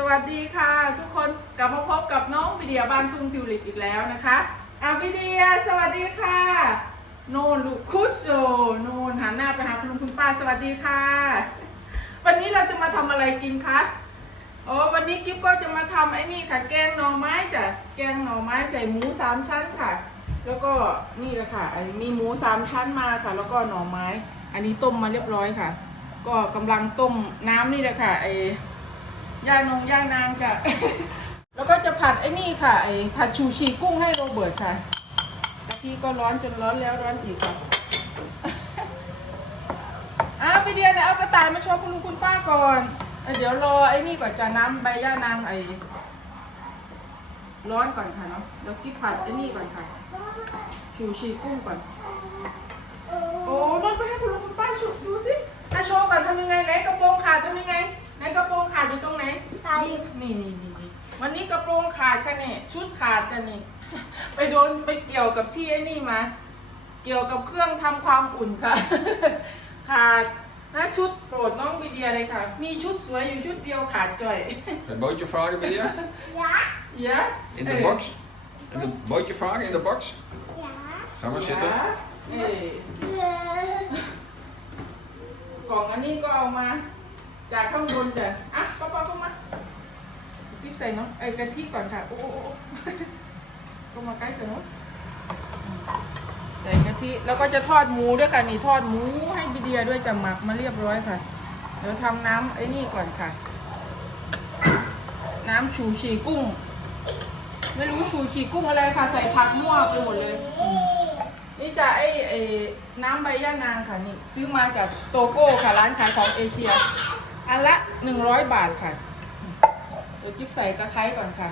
สวัสดีค่ะ ทุกคนกลับมาพบกับน้องวิเดียบานทุ่งทิวลิปอีกแล้วนะคะอะวิเดียสวัสดีค่ะ โนนลูกคุชโซโนนหันหน้าไปหาคุณลุงคุณป้าสวัสดีค่ะ วันนี้เราจะมาทำอะไรกินคะโอ้วันนี้กิ๊บก็จะมาทำไอ้นี่ค่ะ แกงหน่อไม้จ้ะแกงหน่อไม้ใส่หมูสามชั้นค่ะ แล้วก็นี่แหละค่ะมีหมูสามชั้นมาค่ะ แล้วก็หน่อไม้ อันนี้ต้มมาเรียบร้อยค่ะ ก็กำลังต้มน้ำนี่แหละค่ะไอ ย่านงย่านางจะแล้วก็จะผัดไอ้นี่ค่ะไอ้ผัดชูชีกุ้งให้โรเบิร์ตค่ะกะทิก็ร้อนจนร้อนแล้วร้อนอีกค่ะอ้าวพี่เดียเนี่ยเอากระต่ายมาโชว์คุณลุงคุณป้าก่อนเอเดี๋ยวรอไอ้นี่ก่อนจะน้ำใบย่านางไอ้ร้อนก่อนค่ะเนาะแล้วกิ๊บผัดไอ้นี่ก่อนค่ะชูชีกุ้งก่อน โอ้รถไปให้คุณลุงคุณป้าชุดดูสิอาโชว์ก่อนทำยังไงไหนกระโปรงขาดทำยังไง ไหนกระโปรงขาดอยู่ตรงไหนตายนี่นี่นี่นี่วันนี้กระโปรงขาดค่ะเนี่ยชุดขาดจะนี่ไปโดนไปเกี่ยวกับที่ไอ้นี่มา เกี่ยวกับเครื่องทำความอุ่นค่ะ ขาดนะชุดโปรดน้องบีเดียเลยค่ะ มีชุดสวยอยู่ชุดเดียวขาดจ่อย Een bootje vragen bij je? ยะเยอะ In de box? In de bootje vragen in de box? ยะ Ga maar zitten. เอ้ยเออกล่องอันนี้ก็เอามา จากข้างบนจ้ะอะป๊าป๊าก็มาติ๊บใส่เนาะไอ้กะทิก่อนค่ะ โอ้โอ้โอ้ก็มาใกล้กันเนาะใส่กะทิแล้วก็จะทอดหมูด้วยค่ะนี่ทอดหมูให้บีเดียด้วยจะหมักมาเรียบร้อยค่ะ เดี๋ยวทำน้ำไอ้นี่ก่อนค่ะ น้ำชูชีกุ้ง ไม่รู้ชูชีกุ้งอะไรค่ะ ใส่ผักมั่วไปหมดเลยนี่จะไอ้ไอ้น้ำใบย่านางค่ะนี่ ซื้อมาจากโตโก้ค่ะร้านขายของเอเชีย อันละหนึ่งร้อยบาทค่ะเดี๋ยวจิ๊บใส่ตะไคร้ก่อนค่ะ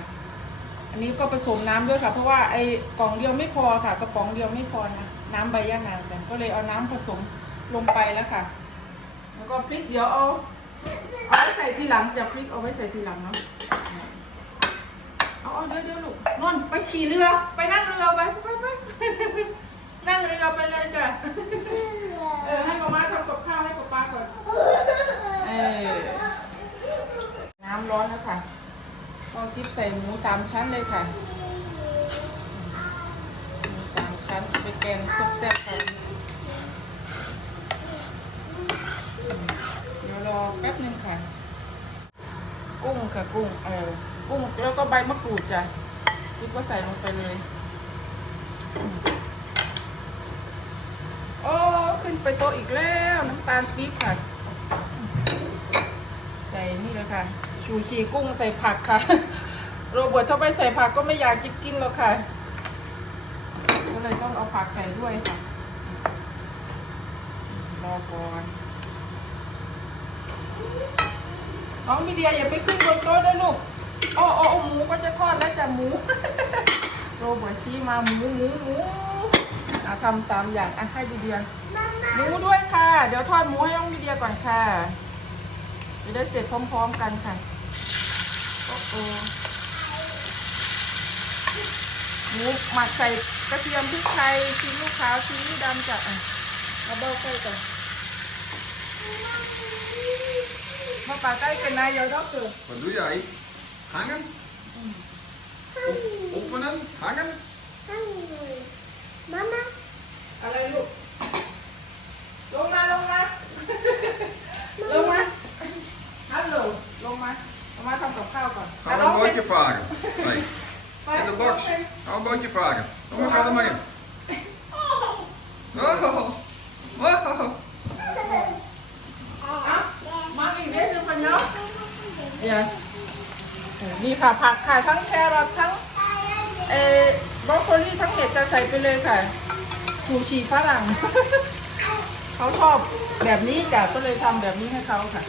อันนี้ก็ผสมน้ำด้วยค่ะ เพราะว่าไอ้กล่องเดียวไม่พอค่ะ กระป๋องเดียวไม่พอนะน้ำใบย่านางกันก็เลยเอาน้ำผสมลงไปแล้วค่ะ แล้วก็พริกเดี๋ยวเอาเอาไว้ใส่ทีหลังจะพริกเอาไว้ใส่ทีหลังเนาะเอาเอาเดี๋ยวเดี๋ยวลูกนอนไปขี่เรือไปนั่งเรือไปไปไป นั่งเรือไปเลยจ้ะ เออให้มาม่าทำกับข้าวให้ป๊าป๊าก่อน เออ น้ำร้อนแล้วค่ะก็ทิปใส่ หมูสามชั้นเลยค่ะหมูสามชั้นไปแกงแซ่บค่ะเดี๋ยวรอแป๊บหนึงค่ะ กุ้งค่ะกุ้งเออกุ้งแล้วก็ใบมะกรูดจ้ะทิปก็ใส่ลงไปเลยโอ้ขึ้นไปโตอีกแล้วน้ำตาลปี๊บค่ะ ใส่นี่เลยค่ะชูชีกุ้งใส่ผักค่ะ โรเบิร์ตถ้าไม่ใส่ผักก็ไม่อยากจะกินหรอกค่ะ ก็เลยต้องเอาผักใส่ด้วยค่ะรอก่อนน้องมีเดียอย่าไปขึ้นบนโต๊ะด้วยลูกอ๋ออ๋อหมูก็จะทอดแล้วจ้ะหมู โรเบิร์ตชี้มาหมูหมูหมูอะทำสามอย่างอะให้บีเดียหมูด้วยค่ะ เดี๋ยวทอดหมูให้น้องบีเดียก่อนค่ะจะได้เสร็จพร้อม ๆ กันค่ะโอ้โห หมูหมักใส่กระเทียมพริกไทยซีอิ๊วขาวซีอิ๊วดำจ้ะอะมาเบ้าใกล้กันมาป่าใกล้กันนายยอดอกเถอะ Wat doe jij? Hangen? Op- Oefenen? Hangen? มามาอะไรลูก ลงมาลงมาลงมาฮัลโหลลงมาลงมาทำกับข้าวก่อน Gaan we een bootje vragen? Nee. ไป In de box. Gaan we een bootje vragen? Kom maar, ga er maar in. Oh. Oh. อะมาอีกเด้อพันเนาะเดี๋ยวเออนี่ค่ะผักค่ะทั้งแครอททั้งเอ่อบรอกโคลีทั้งเห็ดจะใส่ไปเลยค่ะชูชีฝรั่ง เขาชอบแบบนี้จ้ะก็เลยทำแบบนี้ให้เขาค่ะ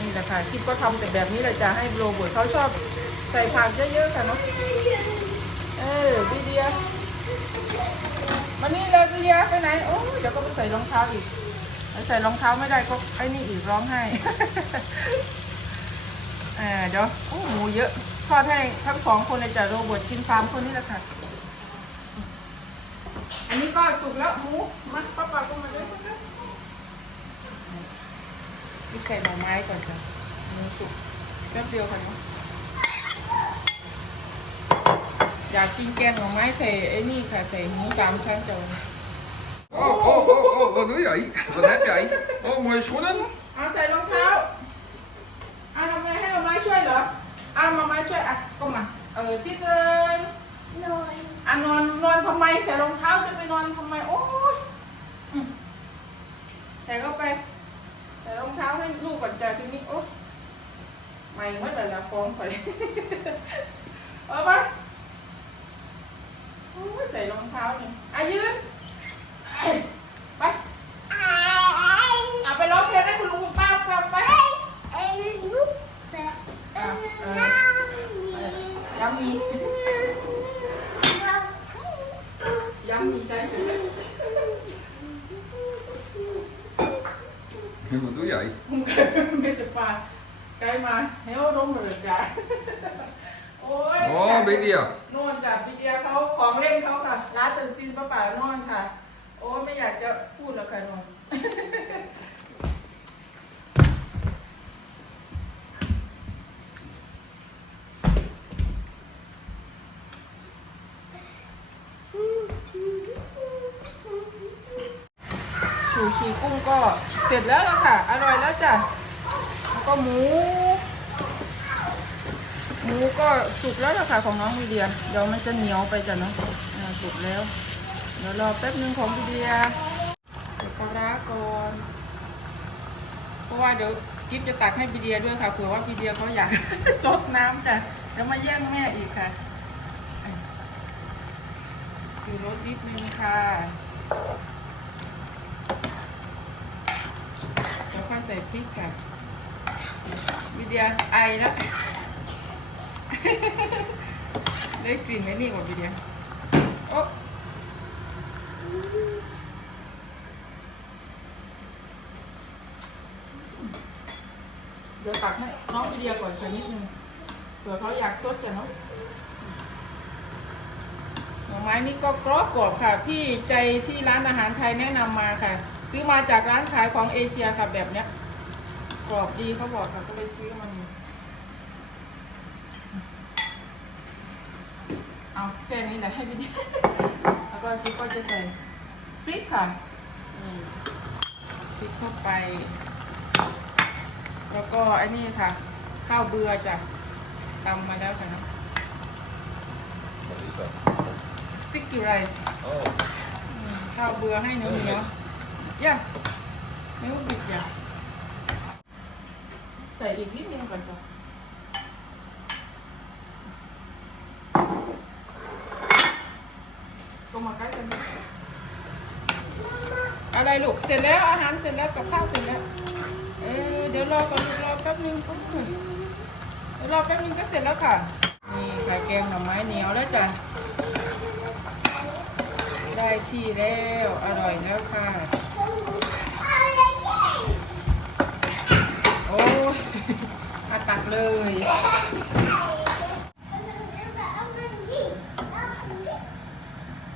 นี่แหละค่ะคิดก็ทำแต่แบบนี้แหละจ้ะให้โรเบิร์ตเขาชอบ ใส่ผักเยอะๆค่ะเนาะเออบีเดียมานี่เลยบีเดียไปไหนโอ้เดี๋ยวก็ไปใส่รองเท้าอีกใส่รองเท้าไม่ได้ก็ไอ้นี่อีกร้องไห้เออเดี๋ยวโอ้หมูเยอะทอดให้ทั้งสองคนเลยจ้ะโรเบิร์ตกินฟาร์มคนนี้แหละค่ะ อันนี้ก็สุกแล้วหมูมาป้าป้าก็มาด้วยสักนิดพริกใส่หน่อไม้ก่อนจ้ะหมูสุกแป๊บเดียวค่ะเนาะ อยากกินแกงหน่อไม้ใส่ไอ้นี่ค่ะใส่หมูสามชั้นจ้ะ Oh, oh, oh, oh, wat doe jij? Wat heb jij? Oh, mooie schoenen. เอาใส่รองเท้าเอาทำไมให้หน่อไม้ช่วยเหรอเอาหน่อไม้ช่วยอะก็มาเออซิเตินนอนอะนอนนอนทำไมใส่รองเท้าจะไปนอนทำไมโอ้ยอืมใส่เข้าไปใส่รองเท้าให้ลูกก่อนจ้ะทีนี้โอ้ไม่เมื่อไหร่ละฟ้องไป เอาปะโอ้ย ใส่รองเท้านี่อะยืนเอ้ยไปไอ้เอาไปร้องเพลงให้คุณลุงคุณป้าฟังไปไอ้ลูกแบบเออน้ำย้ำมีย้ำมีใช่ไหม Wat doe jij? ไม่สปาใกล้ มาเฮ้ยร่มเลยจ้ะโอ้ย Oh, Lydia. นวลจ้ะพี่เดียเขาของเล่นเขาค่ะร้านเป็นซินป้าป่านอนค่ะ โอ้ไม่อยากจะพูดแล้วค่ะนวลชูชีกุ้งก็เสร็จแล้วแล้วค่ะ อร่อยแล้วจ้ะแล้วก็หมู หมูก็สุกแล้วล่ะค่ะของน้องวิเดียเดี๋ยวมันจะเหนียวไปจ้ะเนาะสุกแล้ว เดี๋ยวรอแป๊บนึงของวิเดียเดียปลาร้าก่อนเพราะว่าเดี๋ยวกิฟจะตักให้วิเดียด้วยค่ะเผื่อว่าวิเดียเขาอยากซดน้ำจ้ะเดี๋ยวมาแย่งแม่อีกค่ะอะชูรสนิดนึงค่ะแล้วค่อยใส่พริกค่ะวิเดียไอแล้ว ได้กลิ่นไหมนี่กว่าวิเดียโอ๊ะเดี๋ยวตักให้น้องวิเดียก่อนค่นิดนึงเผื่อเขาอยากซดจ้ะเนาะหน่อไม้นี่ก็กรอบกรอบค่ะ พี่ใจที่ร้านอาหารไทยแนะนำมาค่ะ ซื้อมาจากร้านขายของเอเชียค่ะแบบเนี้ยกรอบดีเขาบอกค่ะก็เลยซื้อมัน เอาแค่นี้แหละให้พี่ดิแล้วก็พี่ก็จะใส่พริกค่ะนี่พริกเข้าไป แล้วก็ไอ้นี่ค่ะ ข้าวเบื่อจ้ะตำมาแล้วค่ะนะ Wat is dat? sticky rice Oh. อืมข้าวเบื่อให้เหนียวเหนียวย่าเนื้อบิดย่ะใส่อีกนิดนึงก่อนจ้ะก็มาใกล้กันนิดอะไร ลูก เสร็จแล้วอาหารเสร็จแล้วกับข้าวเสร็จแล้ว เออเดี๋ยวรอก่อนลูกรอแป๊บนึงเดี๋ยวรอแป๊บนึงก็เสร็จแล้วค่ะ นี่ไข่แกงหน่อไม้เหนียวแล้วจ้ะ ได้ที่แล้ว อร่อยแล้วค่ะ โอ้ยมาตักเลย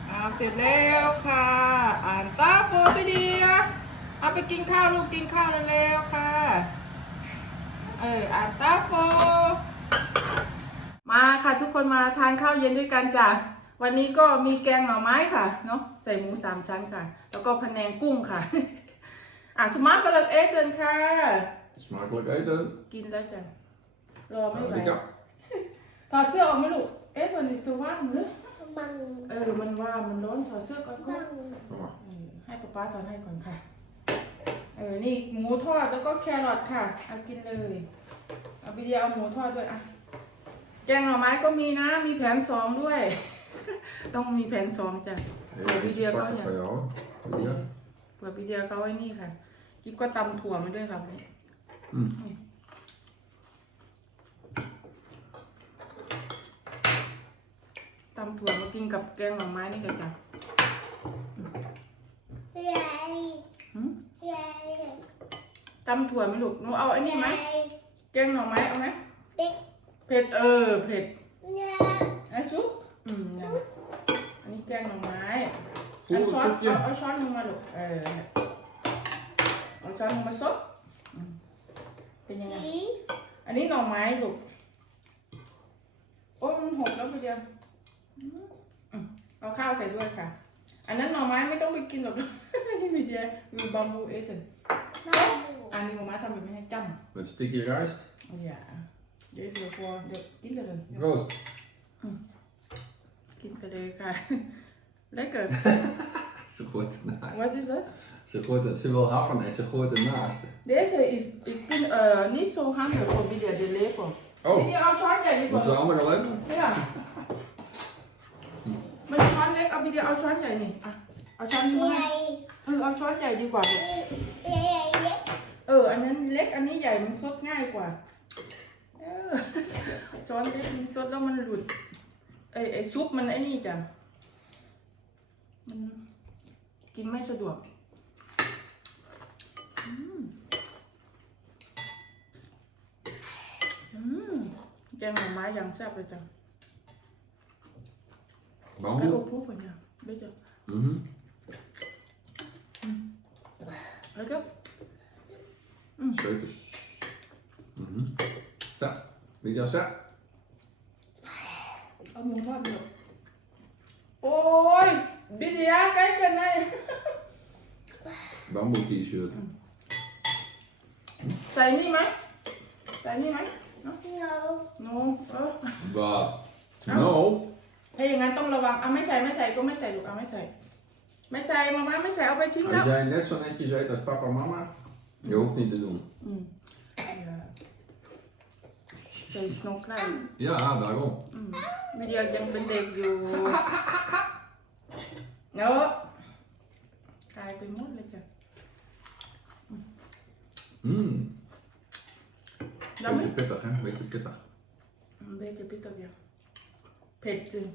เอาเสร็จแล้วค่ะ อ่านตาโฟพี่เดี ไปกินข้าวลูกกินข้าวเร็วๆค่ะ เอออ่านตาโฟ มาค่ะทุกคนมาทานข้าวเย็นด้วยกันจ้ะวันนี้ก็มีแกงหน่อไม้ค่ะเนาะใส่หมูสามชั้นค่ะ แล้วก็พะแนงกุ้งค่ะ อะสมาร์ทกำลังเอเจนค่ะ Smakelijk eten. กินแล้วจ้ะรอไม่ไหว Lydia. ถอดเสื้อออกไหมลูกเอ๊ะวันนี้สว่างหรือบังเออมันว่ามันร้อนถอดเสื้อก่อนก่อบันง Kom maar. เออให้ป๊าป๊าถอดให้ก่อนค่ะ เออ นี่หมูทอดแล้วก็แครอทค่ะ เอากินเลย เอาวิดีโอเอาหมูทอดด้วยอะ แกงหน่อไม้ก็มีนะ มีแผนสองด้วย ต้องมีแผนสองจ้ะ Heel Ja, eentje Lydia kan pakken ja. van jou. Lydia. เผื่อวิดีโอเขาไว้นี่ค่ะกิ๊บก็ตำถั่วมาด้วยค่ะวันนี้ Mm. ตำถั่วมากินกับแกงหน่อไม้นี่กันจ้ะ ใหญ่ หืม ใหญ่ ตำถั่วไหมลูกหนูเอาไอ้นี่ไหมแกงหน่อไม้เอาไหมเด็กเผ็ดเออเผ็ดเนี่ยไอ้ซุปอืมนั่นอันนี้แกงหน่อไม้เอา Voel ช้อน een stukje. เอาเอาช้อนลงมาลูกเออเนี่ยเอาช้อนลงมาซดอืมเป็นยังไงสีอันนี้หน่อไม้ลูกโอ้ยมันหกแล้วไปเดียวอืมอืมเอาข้าวใส่ด้วยค่ะ อันนั้นหน่อไม้ไม่ต้องไปกินหรอกนี่มีเดียวิวบัมบูเอตันน้องอันนี้หน่อไม้ทำแบบไม่ให้จ้ Met sticky rijst. ำเอาอย่าเดี๋ยว เดี๋ยวพอเดี๋ยวกินกันเลย Proost. กินไปเลยค่ะ lekker Ze gooit ernaast. what is that Ze, gooit er, ze wil happen en ze gooit ernaast. deze is ik vind uh, niet zo handig voor video de level Oh, นี่เอาช้อนใหญ่ดีก moet ว่า ze allemaal al hebben? เนี่ยมันช้อนเล็กเอาวิดีโอเอาช้อนใหญ่นี่อะเอาช้อนนี้ใหมาญ่เออเอาช้อนใหญ่ดีกว่าลูกใหญ่เล็ก เออ อันนั้นเล็กอันนี้ใหญ่มันซดง่ายกว่า เออช้อนเล็กมันซดแล้วมันหลุดไอไอซุปมันไอ้นี่จ้ะมันกินไม่สะดวกอืมอืมแกงหน่อไม้ยังแซ่บเลยจ้ะไอ้ Bamboe? อบพูฝนเนี่ยได้จ้ะ Mhm. แล้วก็ Zeukers. Mhm. Zo. Weet je dat zo? เอาหมูทอดเดียวโอ้ยบิดยาใกล้กันเลย Bamboe t-shirt. ใส่นี่ไหมใส่นี่ไหมน้องโนเออ Wat? Ja. No. ถ้าอย่างนั้นต้องระวังเอาไม่ใส่ไม่ใส่ก็ไม่ใส่ลูกเอาไม่ใส่ ไม่ใส่มาม่าไม่ใส่เอาไปทิ้งแล้ว Als jij net zo netjes eet als papa en mama, je hoeft niet te doen. อืมอย่าใส่สโนว์ไลท์ Ja, daarom. อืมวิดีโอยังเป็นเด็กอยู่เนาะกลายไปหมดเลยจ้ะ Mm. ยังไม่ Beetje pittig, hè? Beetje pittig. เบจะพิตเดียวเผ็ดจริง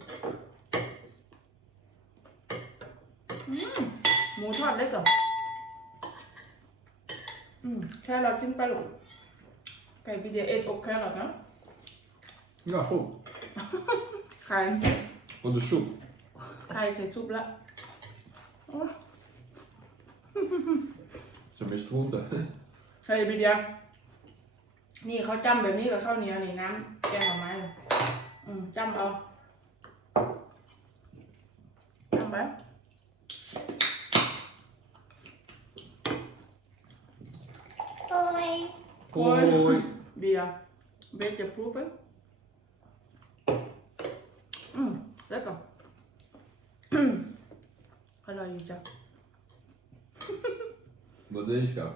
อืมหมูทอดเล็กก่อนอื มแค่เรากินไปลูกไก่ปีเดียเอ็ดอกแค่หรอกนะ Ja, goed. ไข่ Voor de soep. ไข่ใส่ซุปละโอ้ย Ze mist groente. ไข่ปีเดียนี่เขาจำแบบนี้กับข้าวเหนียวนี่น้ำแกงหน่อไม้เลยอืมจำเอาจำไป โอ้ย Hoi. เบียร์เบสจะพรูฟไหมอืมแล้วก็อร่อยอยู่จ้ะ Wat is dat?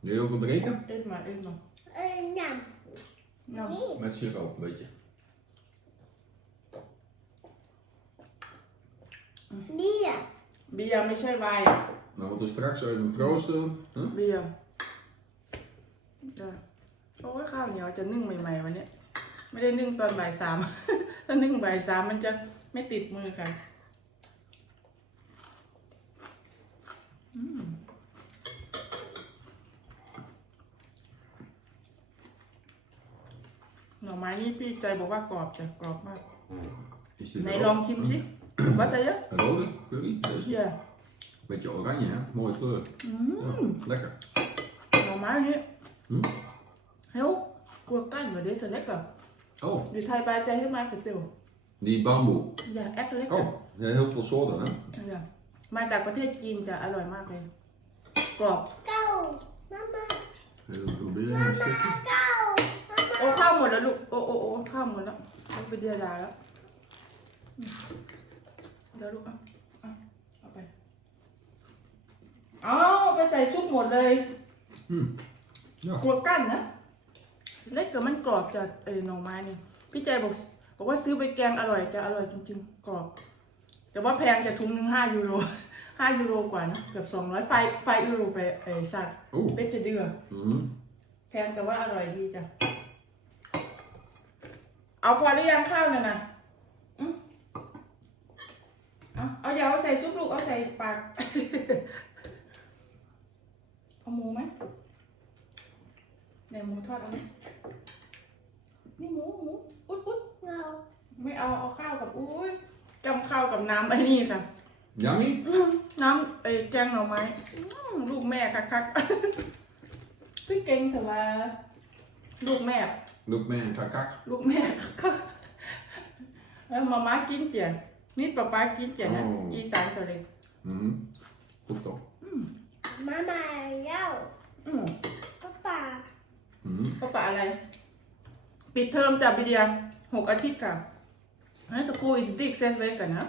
Wil je ook wat drinken? เอ็ดมาเอ็ดมาเอ้ยยเนาะำนี่ Met siroop, een beetje. เบี้ยเบียร์ไม่ใช่ไวน์ Nou, wat we straks even proosten. Huh? เบียร์เออโอ้ยข้าวเหนียวจะนึ่งใหม่ ๆ วันเนี้ยไม่ได้นึ่งตอนบ่ายสาม ถ้านึ่งบ่ายสามมันจะไม่ติดมือค่ะอืมหน่อไม้นี่พี่ใจบอกว่ากรอบจ้ะกรอบมาก Is dit ไหน rood? ลองชิมสิว่าใส่เยอะ Een rode curry? Deze? เย่ Beetje oranje, hè? Mooie kleur. อืม Ja, lekker. หน่อไม้นี่ Hmm? เฮ้ยกลัวกั้นเหมือนเดซเล็กอะ Oh, อยู่ไทยบายใจให้มาเติว die bamboe. อย่าแอคเล็ก Oh, ja, heel veel soda, hè? อย่ามาจากประเทศจีนจะอร่อยมากเลย กรอบเก้ามามา Even proberen een stukje. เก้าโอ้ข้าวหมดแล้วลูก โอ้โอ้โอ้ข้าวหมดแล้วเอาไปเดือดาแล้วอืมเดี๋ยวลูกเอาเอาเอาไป เอาไปใส่ชุบหมดเลย Hmm. Ja. กลัวกั้นนะเล็กกับมันกรอบจากเออหน่อไม้นี่พี่ใจบอกบอกว่าซื้อไปแกงอร่อยจะอร่อยจริง ๆกรอบ แต่ว่าแพงจะถุงหนึ่งห้ายูโรห้ายูโรกว่านะเกือบสองร้อยไฟไฟยูโรไปเออสัก Oeh. เป็นจะเดือ Mhm. แพงแต่ว่าอร่อยดีจ้ะเอาพอหรือยังข้าวน่ะนะอืมเอาเอาอย่าเอาใส่ซุปลูกเอาใส่ปากเอาหมูไหม เนี่ยหมูทอดเอาไหมนี่หมูหมูอุ๊ดอุ๊ดเงาไม่เอาเอาข้าวกับอุ้ยจำข้าวกับน้ำไอ้นี่ค่ะ Yummy? อืมน้ำไอ้แกงหน่อไม้อืมลูกแม่คักๆพี่เก่งแต่ว่า ลูกแม่ Look man, ga kak. ลูกแม่แล้วมาม่ากินเจียนนี่ป๊าป๊ากินเจียนนะโอ้อีสานตัวเล็ก Mhm. Goed toch? มามาแล้วอืมก็ป่า Mhm. ก็ปะอะไร ปิดเทอมจากบิเดียหกอาทิตย์ค่ะให้สกูลอีกดิกเซนเวกันนะ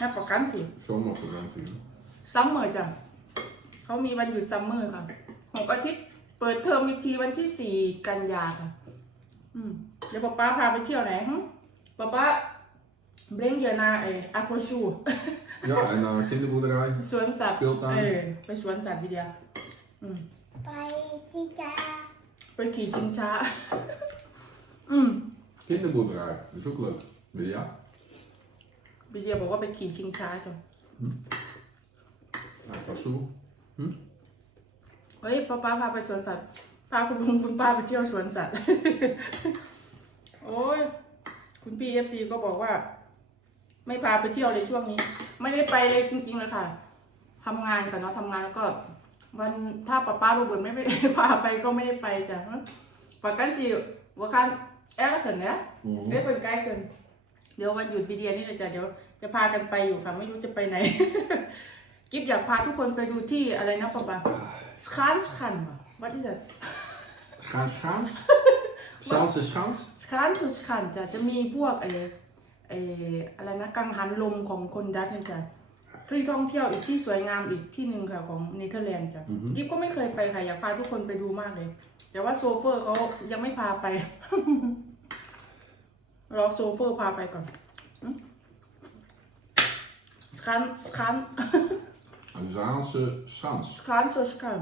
นับประกันสิ Zomervakantie. ซัมเมอร์จ้ะเขามีวันหยุดซัมเมอร์ค่ะหกอาทิตย์เปิดเทอมอีกทีวันที่สี่กันยาค่ะ อืมเดี๋ยวป๊าป๊าพาไปเที่ยวไหนฮะป๊าป๊าเบรงเยนาไออาโคชู Ja, en naar een kinderboerderij. สวนสัตว์ Speeltuin เออไป สวนสัตว์วิทยาอืมไปจีจ้าไปขี่ชิงช้า อืม Kinderboerderij, dat is ook leuk. Wil je ja? วิทยาบอกว่าไปขี่ชิงช้าจ้ะ Ja, pas zo. เฮ้ยป้าป้าพาไปสวนสัตว์พาคุณลุงคุณป้าไปเที่ยวสวนสัตว์ โอ้ยคุณพี่เอฟซีก็บอกว่า ไม่พาไปเที่ยวเลยช่วงนี้ ไม่ได้ไปเลยจริงๆเลยค่ะทำงานกันเนาะทำงานแล้วก็ วันถ้าป้าป้าโรเบิร์ตไม่ได้พาไปก็ไม่ได้ไปจ้ะปกติว่าคันแอร์ก็เขินนะ Mhm. เรียกคนใกล้เกินเดี๋ยววันหยุดปีเดียนี่เราจะเดี๋ยวจะพากันไปอยู่ค่ะไม่รู้จะไปไหน กิฟอยากพาทุกคนไปดูที่อะไรนะป๊าป๊าสคานสคันป่ะวัดที่จะ Schaans, schaans. Zaanse schaans. สคานสคันจะจะมีพวกไอ้ไอ้อะไรนะ กังหันลมของคนดัตช์เนี่ยจ้ะ ที่ท่องเที่ยวอีกที่สวยงามอีกที่หนึ่งค่ะของเนเธอร์แลนด์จ้ะอือฮึ กิฟก็ไม่เคยไปค่ะอยากพาทุกคนไปดูมากเลย แต่ว่าโซเฟอร์เขายังไม่พาไป รอโซเฟอร์พาไปก่อนสคันสคัน Een Zaanse schans. สคันสคัน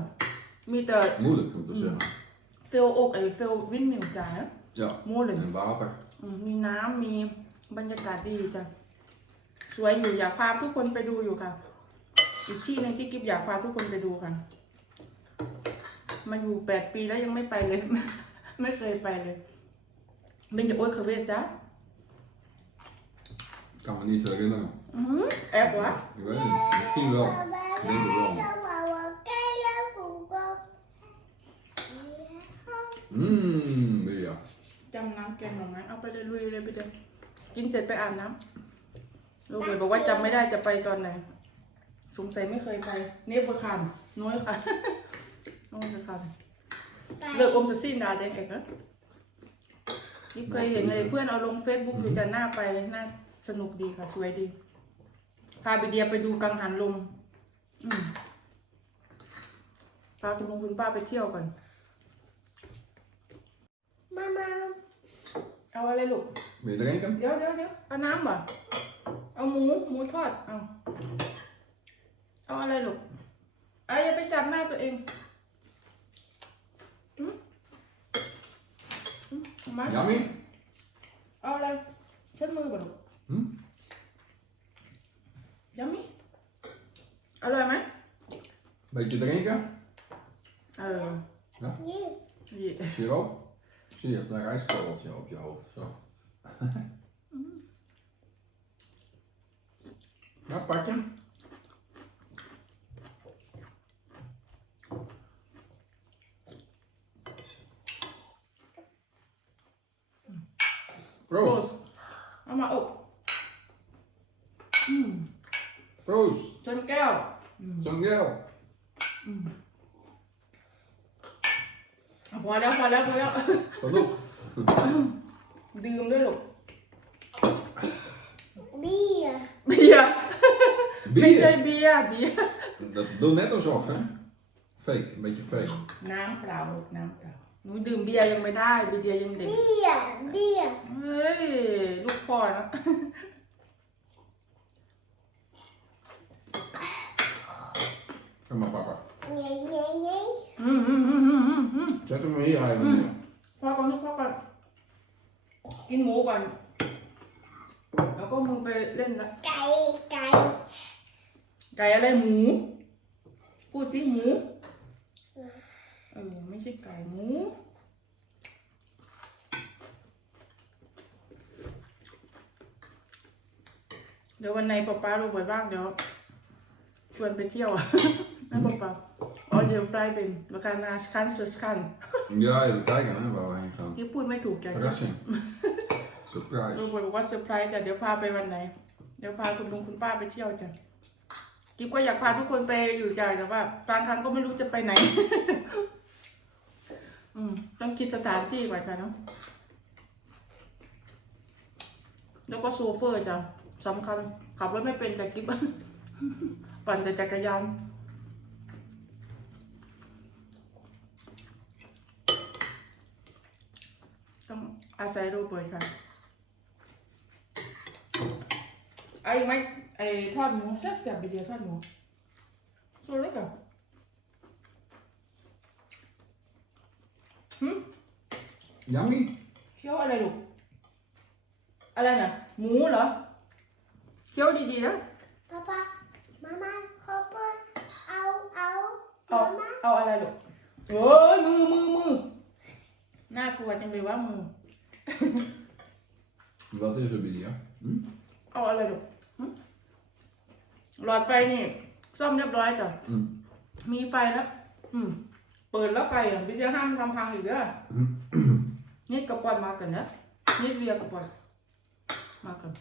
มีแต่ Moeilijk om te zeggen. เฟลอกไอ้เฟลวินมิวจ้ะ Ja, โมเลย en water. อืมมีน้ำมีบรรยากาศดีจ้ะ สวยอยู่อยากพาทุกคนไปดูอยู่ค่ะ อีกที่หนึงที่กิฟอยากพาทุกคนไปดูค่ะ มาอยู่แปดปีแล้วยังไม่ไปเลย ไม่เคยไปเลยเป็นจะโอ๊ตเคเวสจ้ะ Ik kan me niet herinneren. อือแอบวะ Ik weet het niet. Misschien wel. แม่ Ik denk het wel. จะมาว่าใกล้แล้วผมก็ Mmm, Mirja. จำน้ำแกงหน่อไม้เอาไปเลยลุยเลยไปเดินกินเสร็จไปอาบน้ำ ลูกเลยบอกว่าจำไม่ได้จะไปตอนไหน สงสัยไม่เคยไป เนฟเวอร์คันน้อยค่ะน้อยค่ะเลิกอมจะสิ้นดาแดงเอกนะนี่เคยเห็นเลยเพื่อนเอาลงเฟซบุ๊กอยู่จะหน้าไปน่าสนุกดีค่ะ สวยดี พาไปเดียไปดูกังหันลมอืมพาคุณลุงคุณป้าไปเที่ยวก่อน มามาเอาอะไรลูก Wil je drinken? เดี๋ยวเดี๋ยวเดี๋ยวเอาน้ำบ่ เอาหมูหมูทอดเอาเอาอะไรลูกไอ้อย่าไปจับหน้าตัวเองอืมอืมเอามา Yummy? เอาอะไรเช็ดมือบ่ลูก Hm? ยัมมี่อร่อยไหม Beetje drinken? เออนี่นี่ Siroop? Zie je, een rijstkorreltje op je hoofd. Zo. Ja, pak je. Proost. เอามาอกอืม Proost. ชนแก้ว Zo'n gel. พอแล้วพอแล้วพอแล้ว Genoeg. ดื่มด้วยลูกเบียร์เบียร์ ไม่ใช่ Bier. เบียร์เบียร์ Dat doe net alsof, hè? Fake, een beetje fake. น้ำเปล่าลูกน้ำเปล่าหนูดื่มเบียร์ยังไม่ได้เบียร์ยังเด็ก เบียร์เบียร์เฮ้ย ลูกพ่อนะ Kom maar, papa. เงี้ยเงี้ยเงี้ยอืมอืมอืมอืมอืมอืม Zet hem hier even neer. พ่อก่อนลูกพ่อก่อนกินหมูก่อน แล้วก็มึงไปเล่นละไก่ไก่ ไก่อะไรหมู พูดสิหมูเออไม่ใช่ไก่หมู เดี๋ยววันไหนป๊าป๊าโรเบิร์ตว่างเดี๋ยวชวนไปเที่ยวนะป๊าป๊าอ๋อเดี๋ยวฟรายเป็นมาการนาคันเซสคัน Ja, even kijken hè, waar we heen gaan. ที่พูดไม่ถูกใจ Verrassing. ลู Surprise. กบอกว่าเซอร์ไพรส์แต่เดี๋ยวพาไปวันไหน เดี๋ยวพาคุณลุงคุณป้าไปเที่ยวจ้ะ กิ๊บก็อยากพาทุกคนไปอยู่จ้ะแต่ว่าบางครั้งก็ไม่รู้จะไปไหน อืม ต้องคิดสถานที่ก่อนจ้ะเนาะแล้วก็โซเฟอร์จ้ะสำคัญ ขับรถไม่เป็นจ้ะกิ๊บปั่นแต่จักรยานต้องอาศัยรูปเปิดค่ะไอ้ไหม ไอ้ทอดหมูแซ่บๆไปเดียวทอดหมูตัวเล็กอะหืม Yummy. เคี้ยวอะไรลูกอะไรน่ะ หมูเหรอเคี้ยวดีๆนะป๊าป๊ามามาขอเปิดเอาเอาเอามามาเอาอะไรลูกโอ้ยมือมือมือน่ากลัวจังเลยว่ามือ Wat is er, Bidia? Hm? เอาอะไรลูกหึ หลอดไฟนี่ ซ่อมเรียบร้อยจ้ะ Hm. มีไฟแล้วอืม เปิดแล้วไฟอะวิจะห้ามทำพังอีกเด้อนี่กระป๋อยมากันนะนี่เวียกระป๋อยมากัน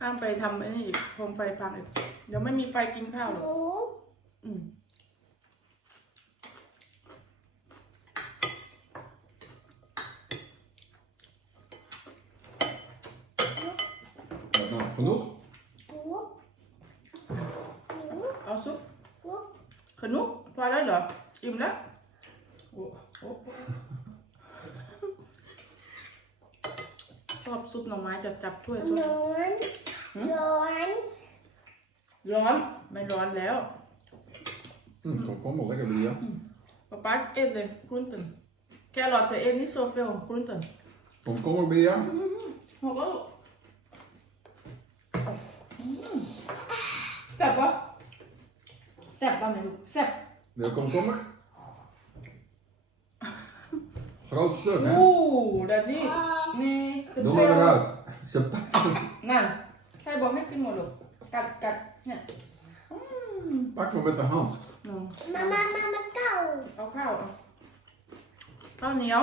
ห้ามไปทำไอ้นี่อีกโคมไฟพังอีกเดี๋ยวไม่มีไฟกินข้าวหรหอกมู อืม Wat nou? Genoeg? หมูหมูเอาซุปหมูขนุกพอแล้วเหรอ อิ่มแล้วโอ้โอ้ชอบซุปหน่อไม้จะจับช่วยซุปร้อนร้อนร้อน ไม่ร้อนแล้ว Hm, kom, kom maar lekker, Bidia. ป๊าป๊าเอ็ดเลยกรุนตันแครอทใส่เอ็ดนี่โซเฟลกรุนตัน Kom, kom maar, Bidia. หกแล้ว แซ่บปะแซ่บปะแม่ลูกแซ่บ Ja, kom, kom maar. Groot stuk, โอ้ hè? แบบนี้นี่ Doe maar eruit. Ze นั่นใครบอกให้กินหมดลูกกัดกัดเนี่ยอืม Pak maar met de hand. หนูมามามามาเก่าเอาข้าวเอาข้าวเหนียว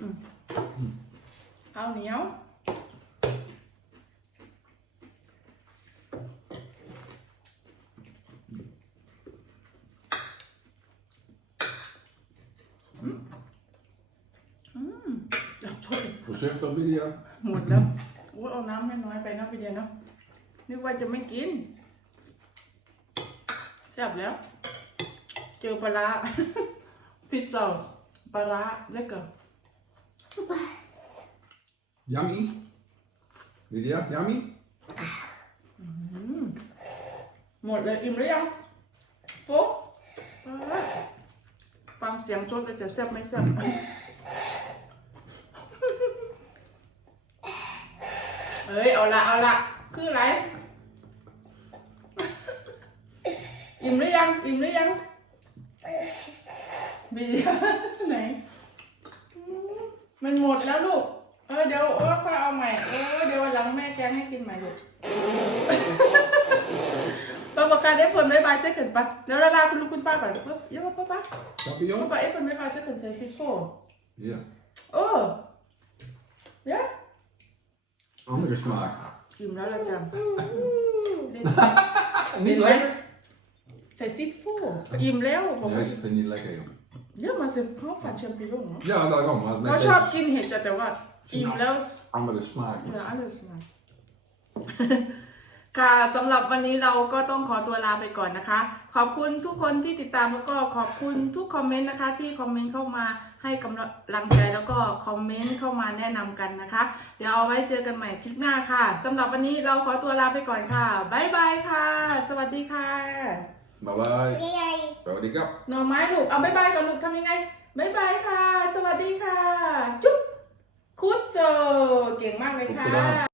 อืมข้าวเหนียว อืมอยากช่วย Voorzichtig, Bidia. หมดแล้วโอ้ยเอาน้ำให้น้อยไปนะพี่เดียเนาะ นึกว่าจะไม่กินแซ่บแล้ว เจอปลาร้า ฟิชซอสปลาร้าแล้วก็ Yummy. Lydia, yummy? หมดเลยอิ่มหรือยังโป๊ะปลาฟังเสียงชดก็จะแซ่บไม่แซ่บ เฮ้ยเอาละเอาละคืออะไรอิ่มหรือยังอิ่มหรือยังบีเดียวไหนมันหมดแล้วลูกเออเดี๋ยวเออค่อยเอาใหม่เออเดี๋ยววันหลังแม่แกงให้กินใหม่ลูกป้าบอกการได้ผลบายบายเจ๊เกินปะเดี๋ยวเราลาคุณลุงคุณป้าก่อนปุ๊บเดี๋ยวป้าป้า Papillon? ป้าเอ๊ะผลบายบายเจ๊เกินใส่ซิโฟ Ja. โอ้ยะ Andere smaak. อิ่มแล้วละจัง Niet lekker? ใส่ซิโฟอิ่มแล้วผม Nee, ze vindt niet lekker, joh. เยอะมาสิเขาฝันแชมปิโองเนาะ Ja, daarom. Maar เขา met ชอบ deze กินเห็ดแต่ว่าอิ่มแล้ว andere smaak. ค่ะสำหรับวันนี้เราก็ต้องขอตัวลาไปก่อนนะคะ ขอบคุณทุกคนที่ติดตามแล้วก็ขอบคุณทุกคอมเมนต์นะคะ ที่คอมเมนต์เข้ามาให้กำลังใจแล้วก็คอมเมนต์เข้ามาแนะนำกันนะคะ เดี๋ยวเอาไว้เจอกันใหม่คลิปหน้าค่ะสำหรับวันนี้เราขอตัวลาไปก่อนค่ะบ๊ายบายค่ะ สวัสดีค่ะ Bye bye. ใหญ่ Rodi kap. หน่อไม้ลูกเอาบ๊ายบายก่อนลูกทำยังไงบ๊ายบายค่ะ สวัสดีค่ะ จุ๊บคุดโซเก่งมากเลยค่ะ Goed gedaan.